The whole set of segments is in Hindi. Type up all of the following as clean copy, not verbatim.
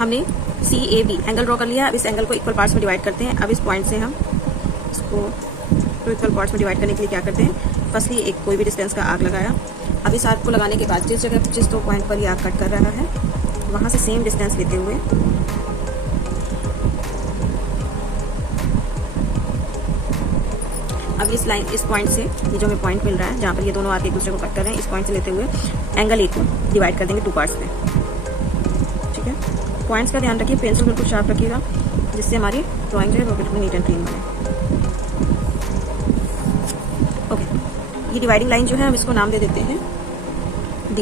हमने CAB एंगल ड्रॉ कर लिया। अब इस एंगल को इक्वल पार्ट्स में डिवाइड करते हैं। अब इस पॉइंट से हम इसको टू इक्वल पार्ट्स में डिवाइड करने के लिए क्या करते हैं, फर्स्टली एक कोई भी डिस्टेंस का आर्क लगाया। अब इस आर्क को लगाने के बाद जिस जगह जिस 2 पॉइंट पर ये आर्क कट कर रहा है वहाँ से सेम डिस्टेंस लेते हुए अब इस लाइन इस पॉइंट से ये जो हमें पॉइंट मिल रहा है जहाँ पर ये दोनों आर्क एक दूसरे को कट कर रहे हैं, इस पॉइंट से लेते हुए एंगल A को डिवाइड कर देंगे 2 पार्ट्स में। ठीक है, पॉइंट्स का ध्यान रखिए, पेंसिल बिल्कुल शार्प रखिएगा जिससे हमारी ड्राइंग जो है वो बिल्कुल नीट एंड क्लीन बने। ओके, ये डिवाइडिंग लाइन जो है हम इसको नाम दे देते हैं D।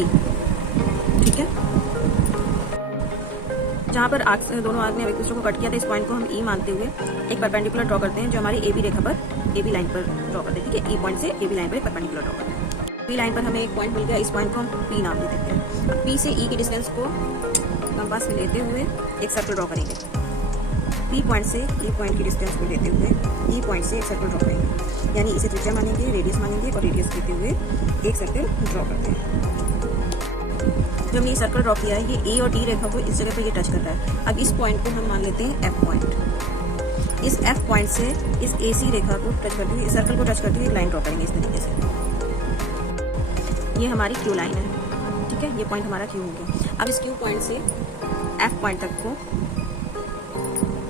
ठीक है, जहाँ पर आर्क दोनों आर्क ने एक दूसरे को कट किया था, इस पॉइंट को हम E मानते हुए एक परपेंडिकुलर ड्रॉ करते हैं जो हमारी AB रेखा पर AB लाइन पर ड्रॉ करते हैं। ठीक है, E पॉइंट से AB लाइन पर एक परपेंडिकुलर ड्रॉ करते हैं। P लाइन पर हमें एक पॉइंट मिल गया, इस पॉइंट को हम P नाम दे देते हैं। अब P से E की डिस्टेंस को कंपास में लेते हुए एक सर्कल ड्रॉ करेंगे। P पॉइंट से E पॉइंट की डिस्टेंस को लेते हुए E पॉइंट से एक सर्कल ड्रॉ करेंगे, यानी इसे त्रिज्या मानेंगे, रेडियस मानेंगे और रेडियस लेते हुए एक सर्कल ड्रॉ करते हैं। जो हमने ये सर्कल ड्रॉ किया है ये A और D रेखा को इस जगह पर ये टच कर रहा है। अब इस पॉइंट को हम मान लेते हैं F पॉइंट। इस F पॉइंट से इस AC रेखा को टच करते हुए इस सर्कल को टच करते हुए एक लाइन ड्रॉ करेंगे इस तरीके से। ये हमारी Q लाइन है। ठीक है, ये पॉइंट हमारा Q हो गया। अब इस Q पॉइंट से F पॉइंट तक को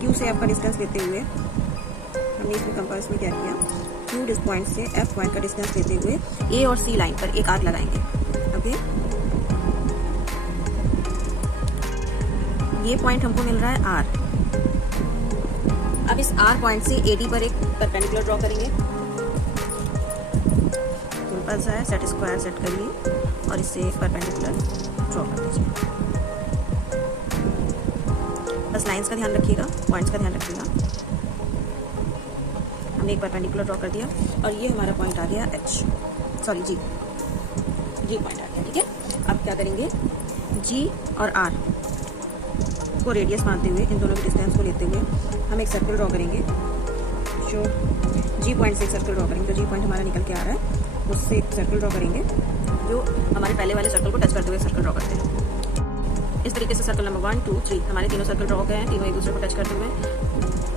Q से F का डिस्टेंस लेते हुए हमने इसमें कंपास में क्या किया, Q पॉइंट से F पॉइंट का डिस्टेंस लेते हुए A और C लाइन पर एक आर्क लगाएंगे। ओके, ये पॉइंट हमको मिल रहा है R। अब इस R पॉइंट से AD पर एक परपेंडिकुलर ड्रॉ करेंगे। सिंपल सा है, सेट स्क्वायर सेट करिए और इससे एक परपेंडिकुलर ड्रॉ कर दीजिए। बस लाइंस का ध्यान रखिएगा, पॉइंट्स का ध्यान रखिएगा। हमने एक परपेंडिकुलर ड्रॉ कर दिया और ये हमारा पॉइंट आ गया G पॉइंट आ गया। ठीक है, अब क्या करेंगे, G और R को रेडियस मानते हुए इन दोनों की डिस्टेंस को लेते हुए हम एक सर्कल ड्रॉ करेंगे। जो G पॉइंट से एक सर्कल ड्रॉ करेंगे, जो G पॉइंट हमारा निकल के आ रहा है उससे एक सर्कल ड्रॉ करेंगे जो हमारे पहले वाले सर्कल को टच करते हुए सर्कल ड्रॉ करते हैं। इस तरीके से सर्कल नंबर 1 2 3 हमारे तीनों सर्कल ड्रॉ गए हैं, तीनों एक दूसरे को टच करते हुए।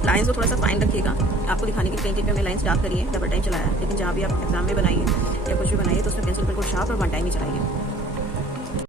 लाइन्स को थोड़ा सा फाइन रखिएगा, आपको दिखाने की कहीं पे हमें लाइन्स डार्क करिए, डबल टाइम चलाया है, लेकिन जहाँ भी आप एग्जाम में बनाइए या कुछ भी बनाइए तो उसमें पेंसिल बिल्कुल शार्प और 1 टाइम ही चलाइए।